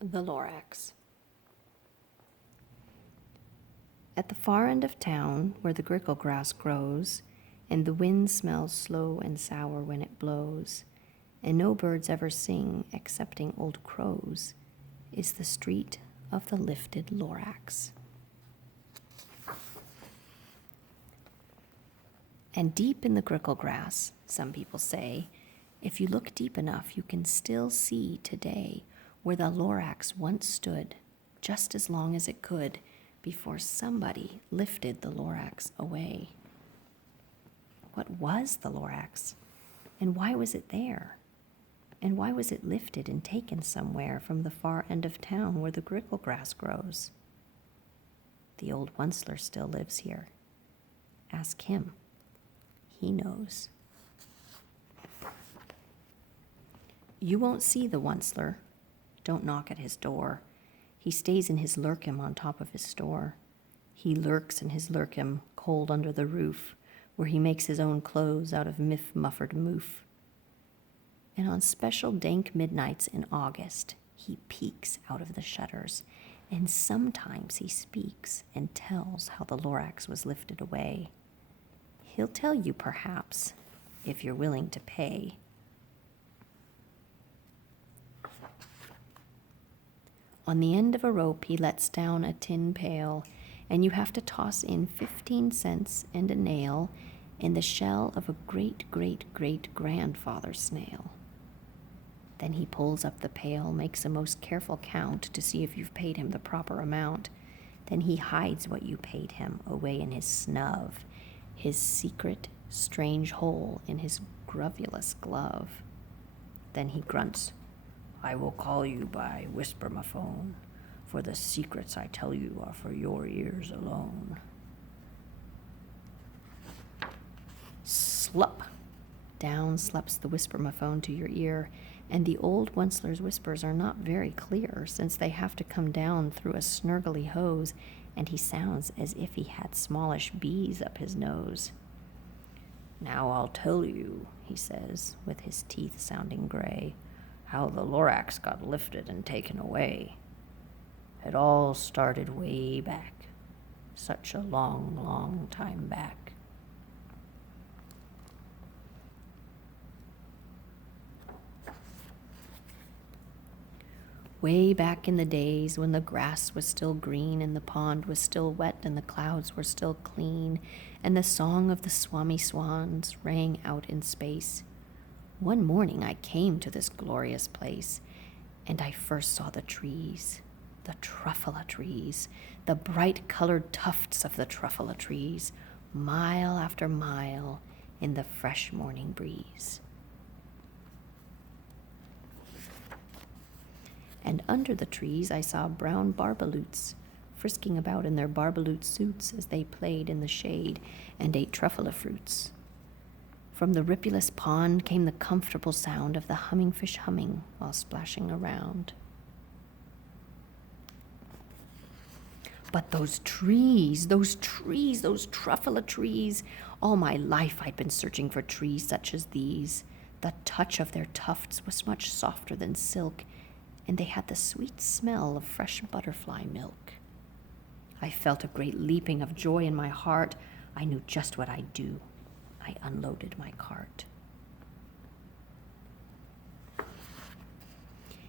The Lorax. At the far end of town, where the grickle grass grows, and the wind smells slow and sour when it blows, and no birds ever sing excepting old crows, is the street of the lifted Lorax. And deep in the grickle grass, some people say, if you look deep enough, you can still see today where the Lorax once stood, just as long as it could, before somebody lifted the Lorax away. What was the Lorax? And why was it there? And why was it lifted and taken somewhere from the far end of town where the grickle grass grows? The old Onceler still lives here. Ask him. He knows. You won't see the Onceler. Don't knock at his door. He stays in his lurkim on top of his store. He lurks in his lurkim, cold under the roof, where he makes his own clothes out of muffered moof. And on special dank midnights in August, he peeks out of the shutters, and sometimes he speaks and tells how the Lorax was lifted away. He'll tell you, perhaps, if you're willing to pay. On the end of a rope, he lets down a tin pail, and you have to toss in 15 cents and a nail in the shell of a great-great-great-grandfather snail. Then he pulls up the pail, makes a most careful count to see if you've paid him the proper amount. Then he hides what you paid him away in his snub, his secret, strange hole in his gruvulous glove. Then he grunts, "I will call you by whisper-my-phone, for the secrets I tell you are for your ears alone." Slup! Down slups the whisper-my-phone to your ear, and the old Onceler's whispers are not very clear, since they have to come down through a snurgly hose, and he sounds as if he had smallish bees up his nose. "Now I'll tell you," he says, with his teeth sounding gray, "how the Lorax got lifted and taken away. It all started way back, such a long, long time back. Way back in the days when the grass was still green and the pond was still wet and the clouds were still clean and the song of the swami swans rang out in space. One morning I came to this glorious place, and I first saw the trees, the truffula trees, the bright-colored tufts of the truffula trees, mile after mile in the fresh morning breeze. And under the trees I saw brown barbaloots frisking about in their barbaloot suits as they played in the shade and ate truffula fruits. From the ripulous pond came the comfortable sound of the humming fish humming while splashing around. But those trees, those truffula trees, all my life I'd been searching for trees such as these. The touch of their tufts was much softer than silk, and they had the sweet smell of fresh butterfly milk. I felt a great leaping of joy in my heart. I knew just what I'd do. I unloaded my cart.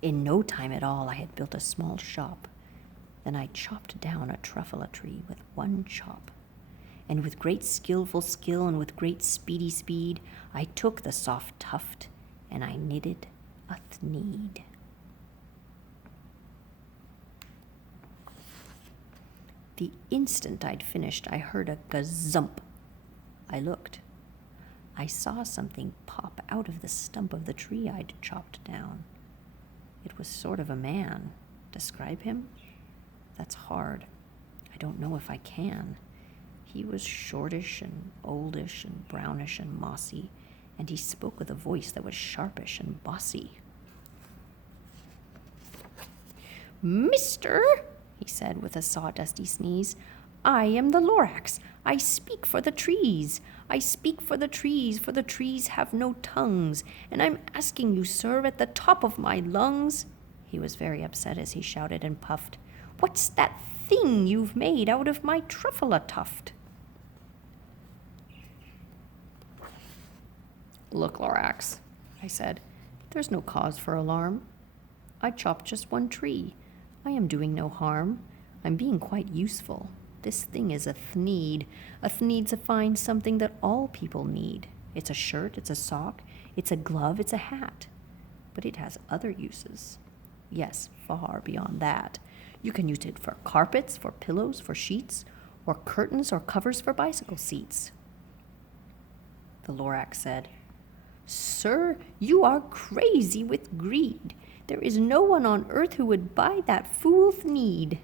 In no time at all, I had built a small shop. Then I chopped down a truffula tree with one chop. And with great skillful skill and with great speedy speed, I took the soft tuft and I knitted a thneed. The instant I'd finished, I heard a gazump. I looked. I saw something pop out of the stump of the tree I'd chopped down. It was sort of a man. Describe him? That's hard. I don't know if I can. He was shortish and oldish and brownish and mossy, and he spoke with a voice that was sharpish and bossy. "Mister," he said with a sawdusty sneeze, "I am the Lorax. I speak for the trees. I speak for the trees have no tongues, and I'm asking you, sir, at the top of my lungs." He was very upset as he shouted and puffed, "What's that thing you've made out of my truffle tuft?" "Look, Lorax," I said, "there's no cause for alarm. I chopped just one tree. I am doing no harm. I'm being quite useful. This thing is a thneed. A thneed's a fine something that all people need. It's a shirt, it's a sock, it's a glove, it's a hat. But it has other uses. Yes, far beyond that. You can use it for carpets, for pillows, for sheets, or curtains or covers for bicycle seats." The Lorax said, "Sir, you are crazy with greed. There is no one on earth who would buy that fool thneed."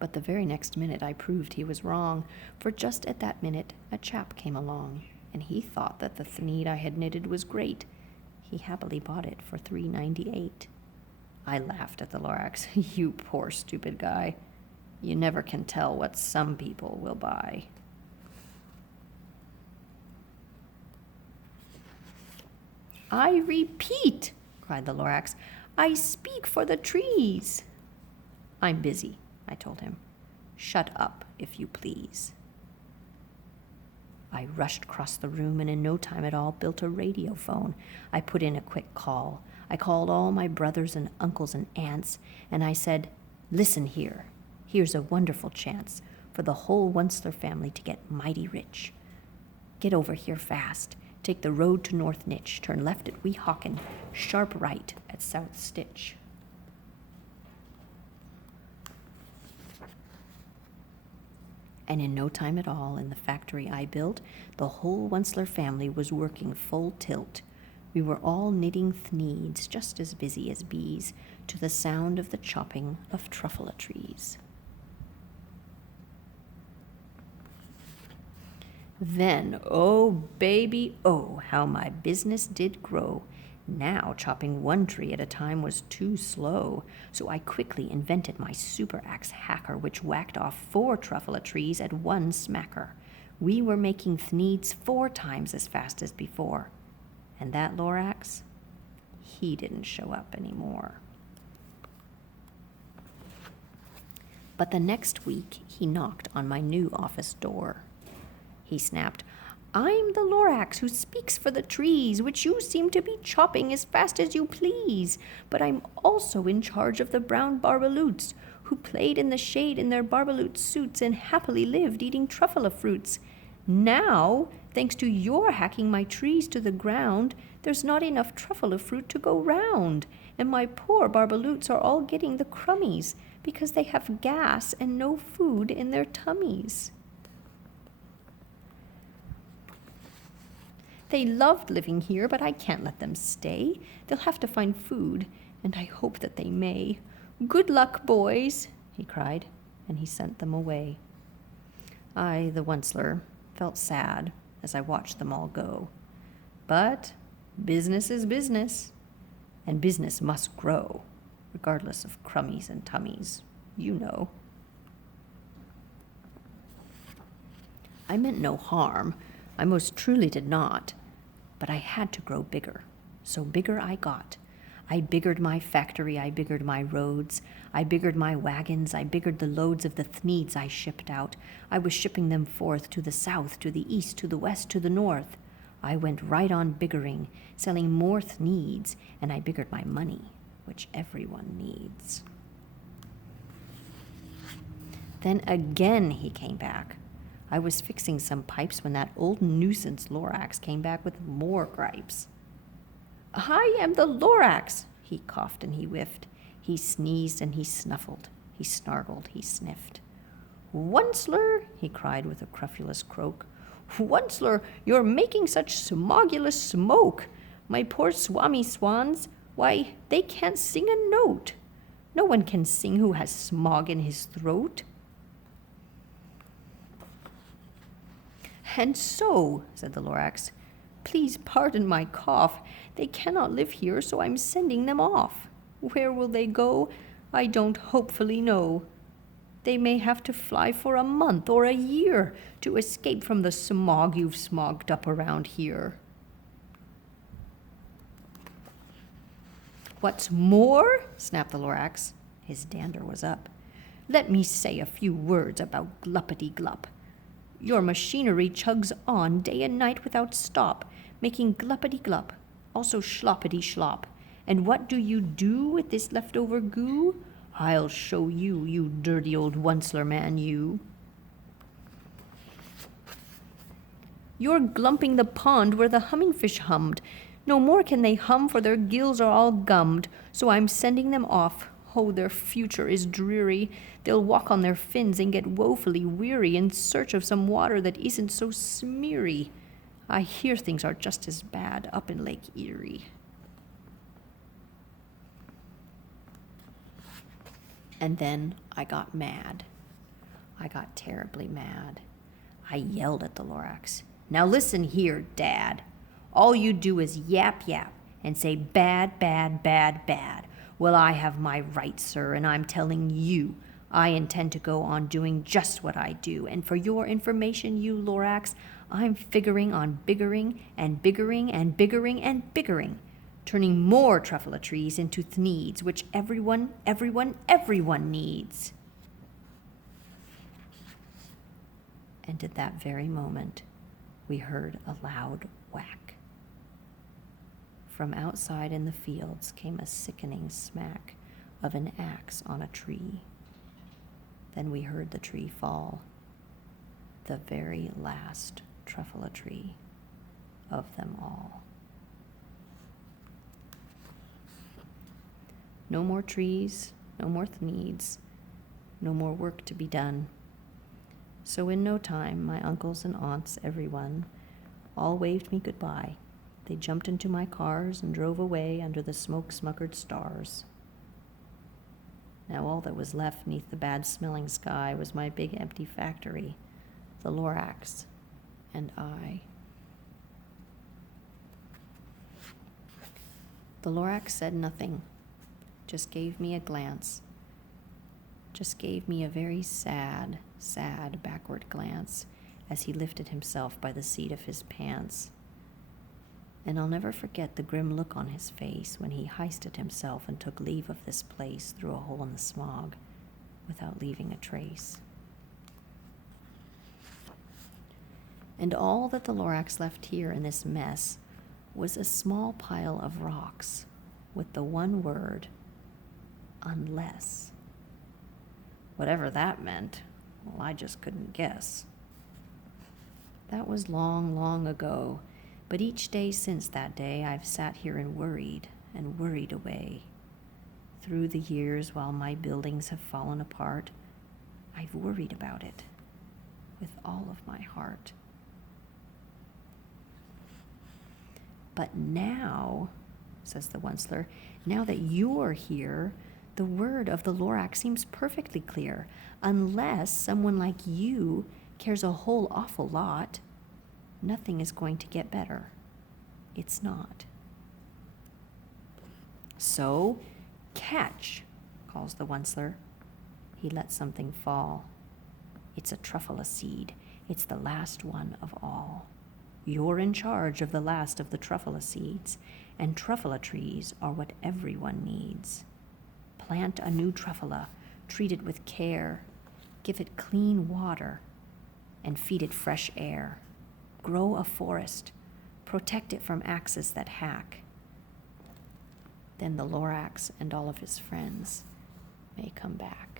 But the very next minute I proved he was wrong, for just at that minute a chap came along, and he thought that the thneed I had knitted was great. He happily bought it for $3.98. I laughed at the Lorax. "You poor stupid guy. You never can tell what some people will buy." "I repeat," cried the Lorax, "I speak for the trees." "I'm busy," I told him. "Shut up, if you please." I rushed across the room and in no time at all built a radio phone. I put in a quick call. I called all my brothers and uncles and aunts, and I said, "Listen here. Here's a wonderful chance for the whole Onceler family to get mighty rich. Get over here fast. Take the road to North Nitch. Turn left at Weehawken. Sharp right at South Stitch." And in no time at all, in the factory I built, the whole Onceler family was working full tilt. We were all knitting thneeds, just as busy as bees, to the sound of the chopping of truffle trees. Then, oh baby, oh, how my business did grow. Now chopping one tree at a time was too slow, so I quickly invented my super axe hacker, which whacked off 4 truffle trees at one smacker. We were making thneeds 4 times as fast as before. And that Lorax, he didn't show up anymore. But the next week, he knocked on my new office door. He snapped, "I'm the Lorax who speaks for the trees, which you seem to be chopping as fast as you please. But I'm also in charge of the brown barbaloots, who played in the shade in their barbaloot suits and happily lived eating truffle fruits. Now, thanks to your hacking my trees to the ground, there's not enough truffle fruit to go round, and my poor barbaloots are all getting the crummies because they have gas and no food in their tummies. They loved living here, but I can't let them stay. They'll have to find food, and I hope that they may. Good luck, boys," he cried, and he sent them away. I, the Onceler, felt sad as I watched them all go. But business is business, and business must grow, regardless of crummies and tummies, you know. I meant no harm. I most truly did not, but I had to grow bigger, so bigger I got. I biggered my factory, I biggered my roads, I biggered my wagons, I biggered the loads of the thneeds I shipped out. I was shipping them forth to the south, to the east, to the west, to the north. I went right on biggering, selling more thneeds, and I biggered my money, which everyone needs. Then again he came back. I was fixing some pipes when that old nuisance Lorax came back with more gripes. "I am the Lorax," he coughed and he whiffed. He sneezed and he snuffled. He snargled, he sniffed. "Onceler," he cried with a crufulous croak. "Onceler, you're making such smogulous smoke. My poor swami swans, why, they can't sing a note. No one can sing who has smog in his throat." "And so," said the Lorax, "please pardon my cough. They cannot live here, so I'm sending them off. Where will they go? I don't hopefully know. They may have to fly for a month or a year to escape from the smog you've smogged up around here." What's more, snapped the Lorax. His dander was up. Let me say a few words about Gluppity-Glup. Your machinery chugs on day and night without stop, making Gluppity-Glup, also Schloppity-Schlop. And what do you do with this leftover goo? I'll show you, you dirty old Onceler man, you. You're glumping the pond where the hummingfish hummed. No more can they hum, for their gills are all gummed, so I'm sending them off. Oh, their future is dreary. They'll walk on their fins and get woefully weary in search of some water that isn't so smeary. I hear things are just as bad up in Lake Erie. And then I got mad. I got terribly mad. I yelled at the Lorax. Now listen here, Dad. All you do is yap yap and say bad, bad, bad, bad. Well, I have my rights, sir, and I'm telling you, I intend to go on doing just what I do. And for your information, you Lorax, I'm figuring on biggering and biggering and biggering and biggering, turning more truffula trees into thneeds, which everyone needs. And at that very moment, we heard a loud whack. From outside in the fields came a sickening smack of an axe on a tree. Then we heard the tree fall, the very last truffula tree of them all. No more trees, no more thneeds, no more work to be done. So in no time, my uncles and aunts, everyone, all waved me goodbye. They jumped into my cars and drove away under the smoke-smuckered stars. Now all that was left neath the bad-smelling sky was my big empty factory, the Lorax, and I. The Lorax said nothing, just gave me a glance, just gave me a very sad, sad backward glance as he lifted himself by the seat of his pants. And I'll never forget the grim look on his face when he hoisted himself and took leave of this place through a hole in the smog without leaving a trace. And all that the Lorax left here in this mess was a small pile of rocks with the one word, unless. Whatever that meant, well, I just couldn't guess. That was long, long ago. But each day since that day, I've sat here and worried away. Through the years, while my buildings have fallen apart, I've worried about it with all of my heart. But now, says the Onceler, now that you're here, the word of the Lorax seems perfectly clear, unless someone like you cares a whole awful lot. Nothing is going to get better. It's not. So, catch, calls the Onceler. He lets something fall. It's a truffula seed. It's the last one of all. You're in charge of the last of the truffula seeds, and truffula trees are what everyone needs. Plant a new truffula, treat it with care, give it clean water, and feed it fresh air. Grow a forest, protect it from axes that hack. Then the Lorax and all of his friends may come back.